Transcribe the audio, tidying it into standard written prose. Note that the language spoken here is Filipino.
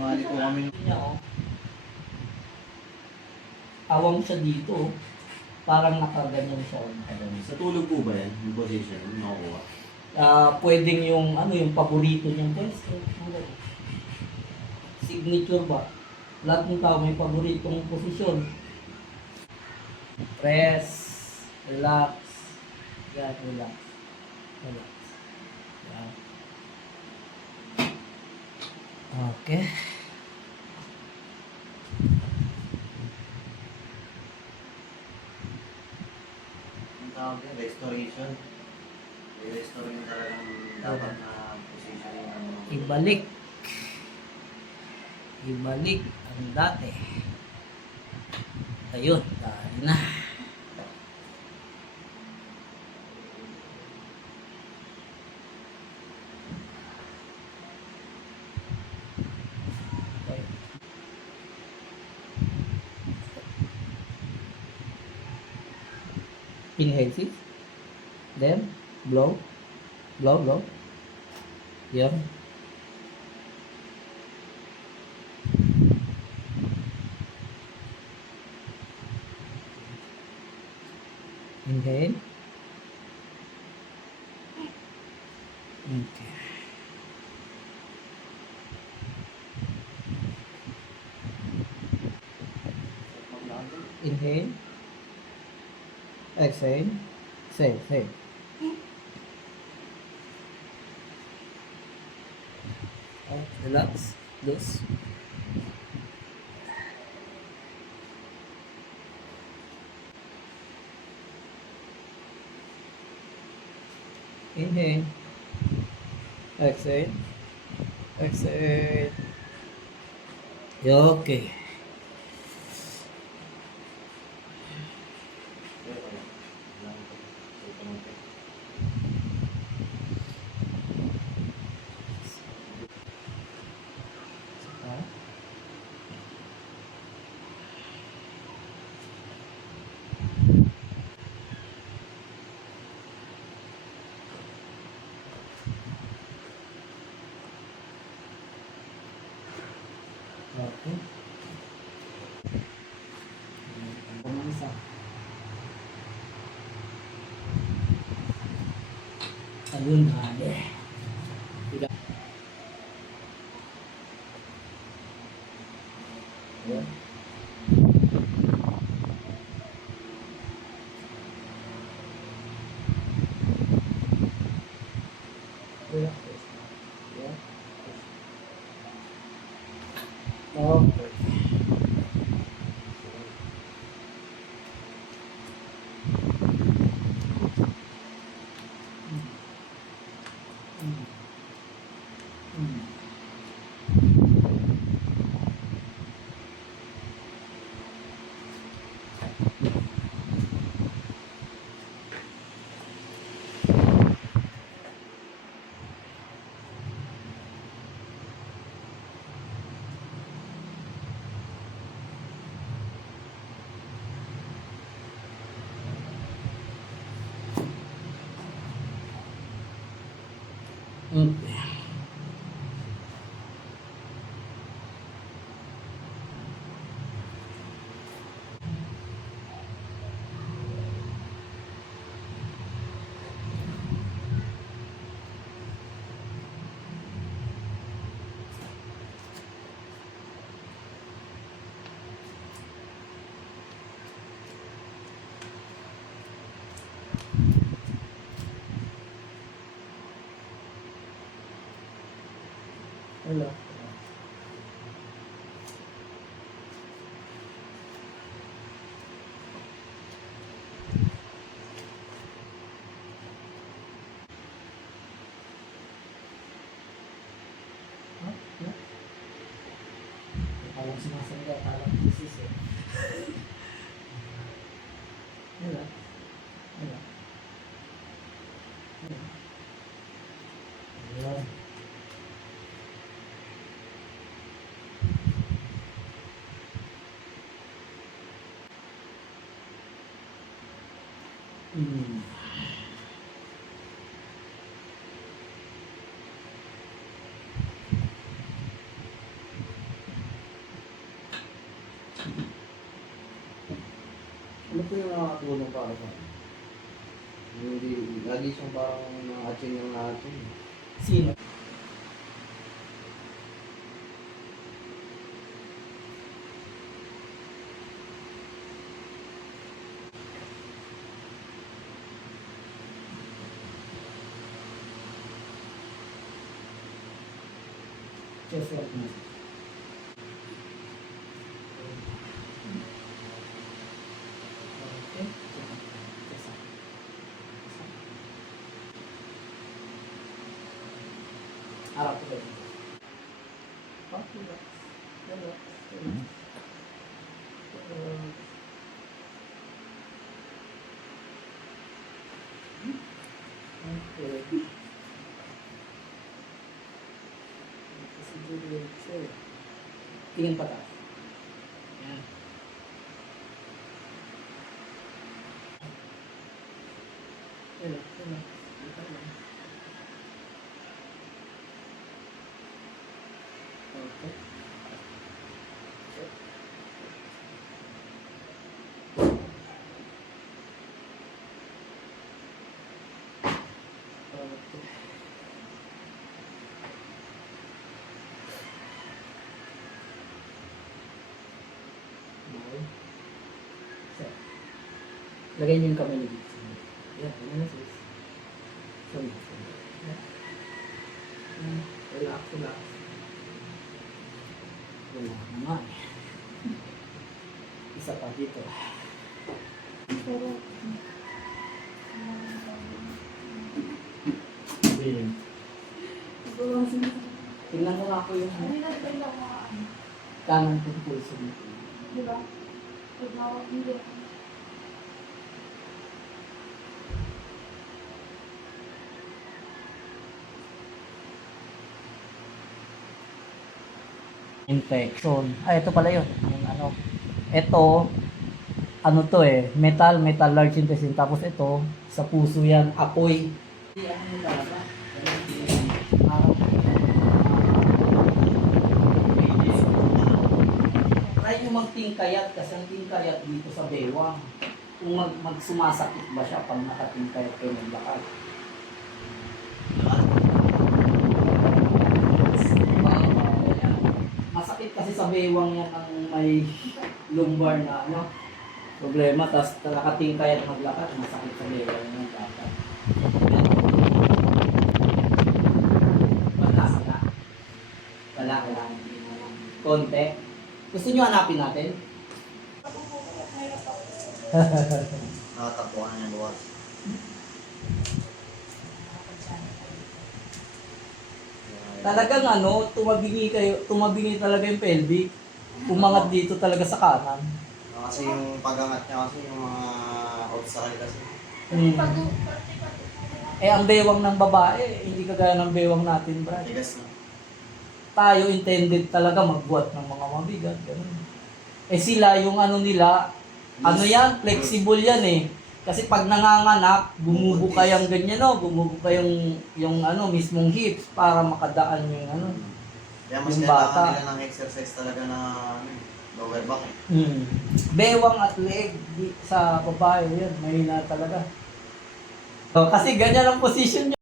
Mali ko kami. Niya, oh. Awang siya dito, oh. Parang nakaganyan siya. Oh, nakaganyan. Sa tulog po ba yan? Yung position? Yung nakukuha? Pwedeng yung, ano, yung paborito niyang pwesto. Signature ba? Lahat ng tao may paboritong posisyon. Press, relax, yan, relax, relax. Yan. Okay. Ang tawag yan, restoration. I-restore yung talagang dapat na position yung Ibalik. Ibalik ang dati. Ayun, dahil na. Okay. Inhale, see? Then, blow. Blow, blow. Yan. Inhale. Okay. Inhale. Exhale. Exhale. Oh, relax. Loose. Inhale. Exhale. Exhale. Okay. Okay. Pumisa. Ayun na. Yeah. Relax. Yeah. Okay. Okay. Hello. Huh? Yeah. Ako sinasangga, parang isis eh. Hello. Hello. Hello. Hello. Ito yung nakakatulong para sa akin. Hindi, lagi siyang parang na-achieve ng natin. Sino? Just like me. Okay. Harap ko kayo. Relax. Relax. Relax. Okay. Kasi diretso. Tingin pa tayo. Yan. Relax. Relax. Relax lang. Okay. Okay. Okay. Set. Lagay niyo yung kamay niyo dito. Yeah, ano sis? Sorry. Relax, relax. Wala naman. Isa pa dito. Bilin. Tingnan mo nga ako yung kanan kong pulso nito. Infection. Ito pala yun. Yung ano. Ito, ano to metal large intestine. Tapos ito, sa puso yan, apoy. Hindi, ano talaga. Try nyo magtingkayat kasi ang tingkayat dito sa bewang. Kung magsumasakit ba siya pag nakatingkayat kayo naglakad. Masakit kasi sa bewang yan ang may lumbar na ano, problema. Tapos nakatingkayat maglakad, masakit sa bewang yan dapat. Wala. Konti. Gusto nyo hanapin natin? Nakatakbuhan niya bukas. Talagang ano, tumabingi talaga yung pelvic. Umangat dito talaga sa kanan. Kasi yung pag-angat niya kasi yung mga obstacle kasi. Ang bewang ng babae, hindi kagaya ng bewang natin, Brad. Tigas na. Tayo intended talaga magbuhat ng mga mabigat. Ganun. Sila, yung ano nila, ano yan, flexible yan Kasi pag nanganganak, bumubuka yung ganyan, bumubuka yung ano, mismong hips para makadaan yung ano. Kaya mas Yung kailangan bata. nila ng exercise talaga na lower back Bewang at leg sa babae, yan, mahina talaga. So, kasi ganyan ang position